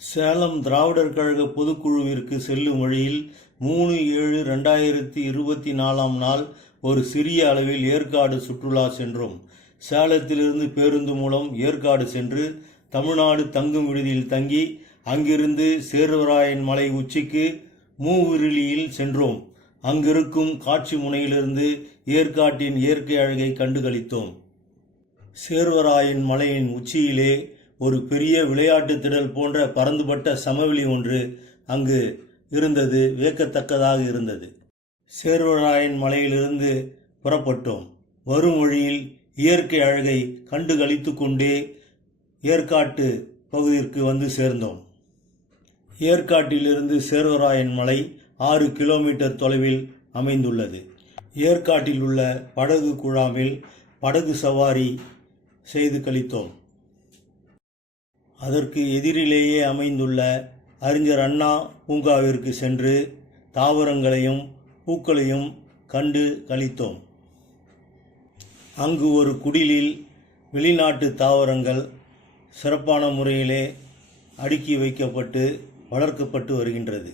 சேலம் திராவிடர் கழக பொதுக்குழுவிற்கு செல்லும் வழியில் 3/7/2024 நாள் ஒரு சிறிய அளவில் ஏற்காடு சுற்றுலா சென்றோம். சேலத்திலிருந்து பேருந்து மூலம் ஏற்காடு சென்று தமிழ்நாடு தங்கும் விடுதியில் தங்கி அங்கிருந்து சேர்வராயன் மலை உச்சிக்கு மூவிருளியில் சென்றோம். அங்கிருக்கும் காட்சி முனையிலிருந்து ஏற்காட்டின் இயற்கை அழகை கண்டுகளித்தோம். சேர்வராயன் மலையின் உச்சியிலே ஒரு பெரிய விளையாட்டு திடல் போன்ற பரந்துபட்ட சமவெளி ஒன்று அங்கு இருந்தது. வியக்கத்தக்கதாக இருந்தது. சேர்வராயன் மலையிலிருந்து புறப்பட்டோம். வரும் வழியில் இயற்கை அழகை கண்டு களித்து கொண்டே ஏற்காட்டு பகுதிக்கு வந்து சேர்ந்தோம். ஏற்காட்டிலிருந்து சேர்வராயன் மலை 6 கிலோமீட்டர் தொலைவில் அமைந்துள்ளது. ஏற்காட்டில் உள்ள படகு குழாமில் படகு சவாரி செய்து கழித்தோம். அதற்கு எதிரிலேயே அமைந்துள்ள அறிஞர் அண்ணா பூங்காவிற்கு சென்று தாவரங்களையும் பூக்களையும் கண்டு களித்தோம். அங்கு ஒரு குடிலில் வெளிநாட்டு தாவரங்கள் சிறப்பான முறையிலே அடுக்கி வைக்கப்பட்டு வளர்க்கப்பட்டு வருகின்றது.